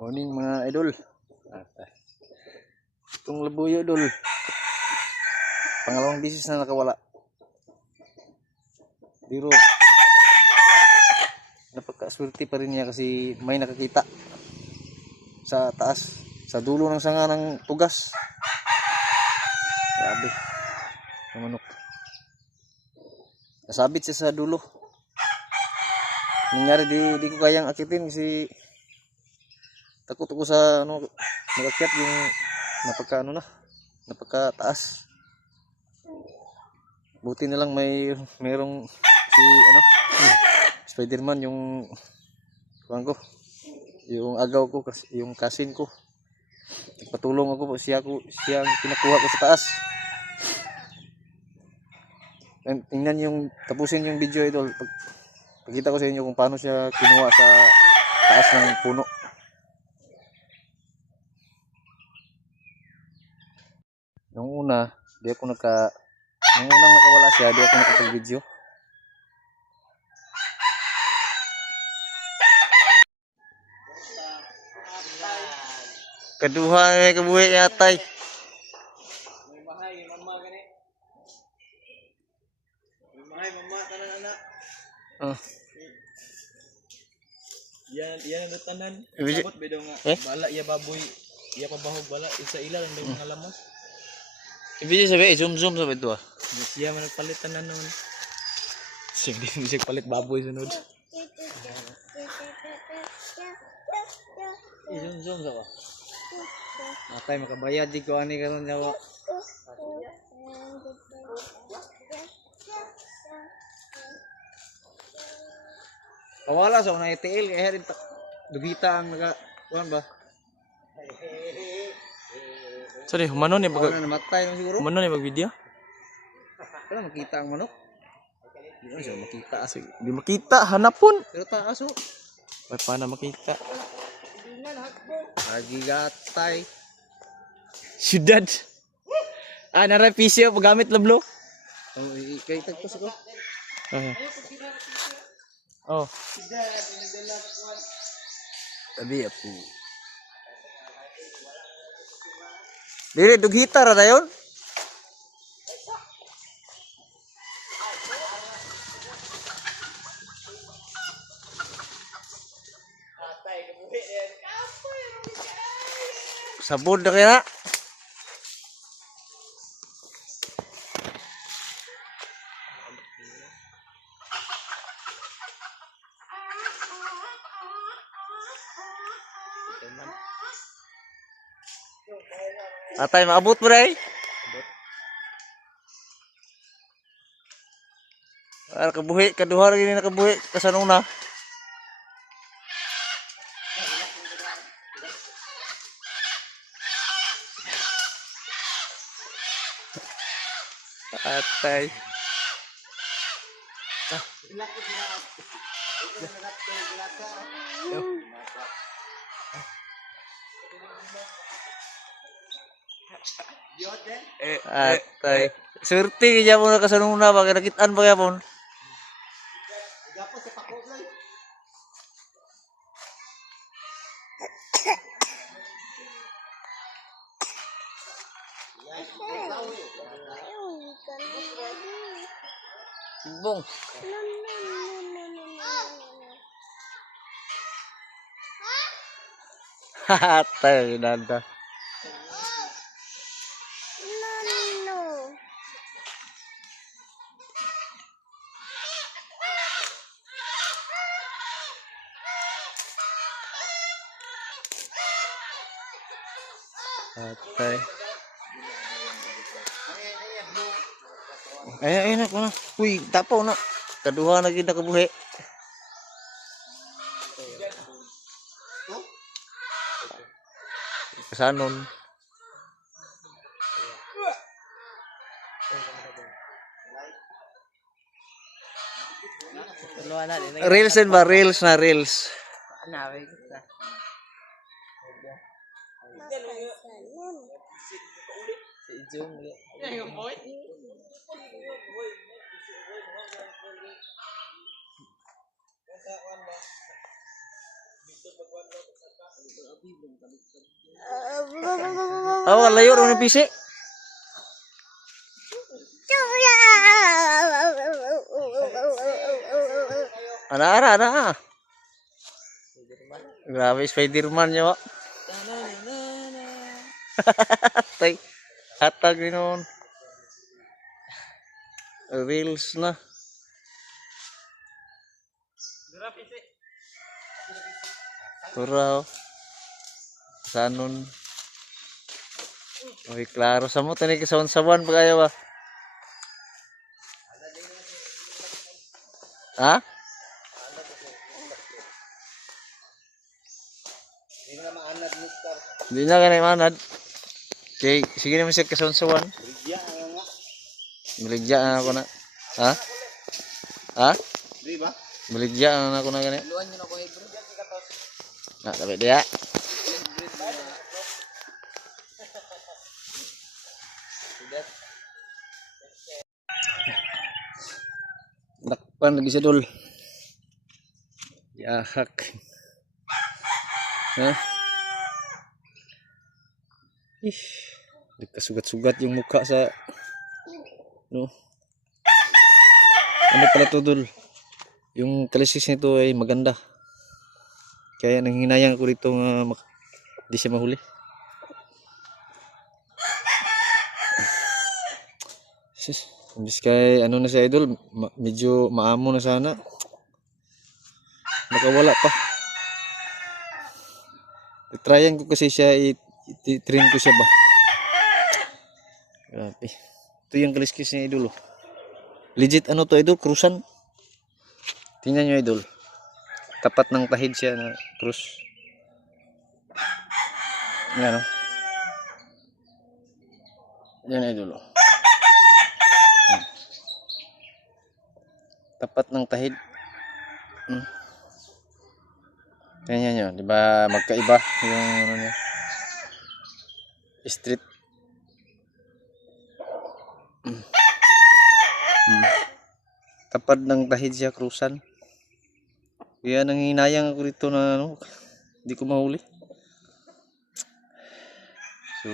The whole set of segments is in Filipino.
Morning mga idol. Itong labuyo idol. Pangalawang bisis na nakawala. Biro. Napagkaswerte pa rin niya kasi may nakakita sa taas, sa dulo ng sanga ng tugas. Grabe. Ang manok. Nasabit siya sa dulo. Nangyari di ko kayang akitin kasi takot ako sa nagakyat yung napagkataas. Buti na lang merong si Spider-Man yung yung agaw ko kasi yung kasin ko. Nagpatulong ako siya ang pinakuha ko sa taas. Tingnan tapusin yung video idol. Pagkita ko sa inyo kung paano siya kinuha sa taas ng puno. Nung unang nakawala siya, di ako nakapag-video. Kaduha may kabuhi yatay. May bahay, mama gani. May bahay, mama tanan anak. Oh. Yan ang tanan. Sabot bedo nga bala iya baboy, iya pabahog bala isa ila lang mga lamos. Ibig sabi zoom sa ito ah. Siya man nagpalit tanan noon. Sige palit baboy sunod. Zoom sa ba? Atay makabayad di ko ani karon nyawa. Kawala sa una itil kaya rin dugita ang kuan ba? Sorry, humano ni pag namatay lang siguro. Humano ni pag video? Wala makita ang manok. Di siya makita asig. Di makita hanapon. Pero taas oh. Ay paano makita? Agigatay. Syudad. Nara pisyo paggamit lablo. Oh, kay tagpas ko. Oh. Tabi ako. Dili dughita ra dayon. Sabod na kaya. Atay maabot mo rin. Kabuhi, kaduha lagi na kabuhi kasanong na. Atay. Atay. Surti kaya mo na kasanong na baka nakitaan pa kaya po. Bong. Atay nanda. Atay. Ay na ko na. Uy, tapaw na. Kaduha na gid nakabuhi. Kasanon. Reels ba? Reels na reels. Oh, layo ron yung pisi. Ana. Grabe, Spider-Man nyo. Tay, hatag din nun. Reels na. Pura, sanon. Uy, klaro sa mo. Tanig kasawan-sawan pa kayo ba? Ha? Hindi na ganay manad. Okay, sige naman siya kasawan-sawan. Baligya na ako na. Ha? Ha? Baligya na ako na ganay. Nah, tapi dia. Nakpan lagi sa dul. Yahak. Hah? Ih, dikasugat-sugat yung muka sa no. Ano pala to dul? Yung kalisis nito ay maganda. Kaya nanghinayang ko rito nga di siya mahuli. Sis, imbis kay ano na si idol, medyo maamo na sana. Nakawala pa. Tryan ko kasi siya, i-train ko siya ba. Grabe. Ito yung kaliskis niya idol. Legit ano to idol, cruisan. Tingnan nyo idol. Tapat ng tahid siya na cruise. Yan o. Yan idol. Tapat ng tahid. Tingnan nyo, di ba magkaiba yung ano niya. Street. Tapat ng tahid siya, cruisan. Kaya nanginayang ako rito na ano, hindi ko mahuli. So,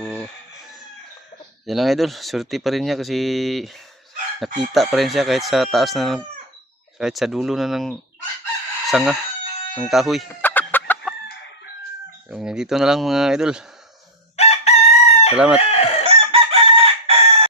yan lang idol, surti pa rin niya kasi nakita pa rin siya kahit sa taas na, kahit sa dulo na ng sanga ng kahoy. So, dito na lang mga idol. Salamat.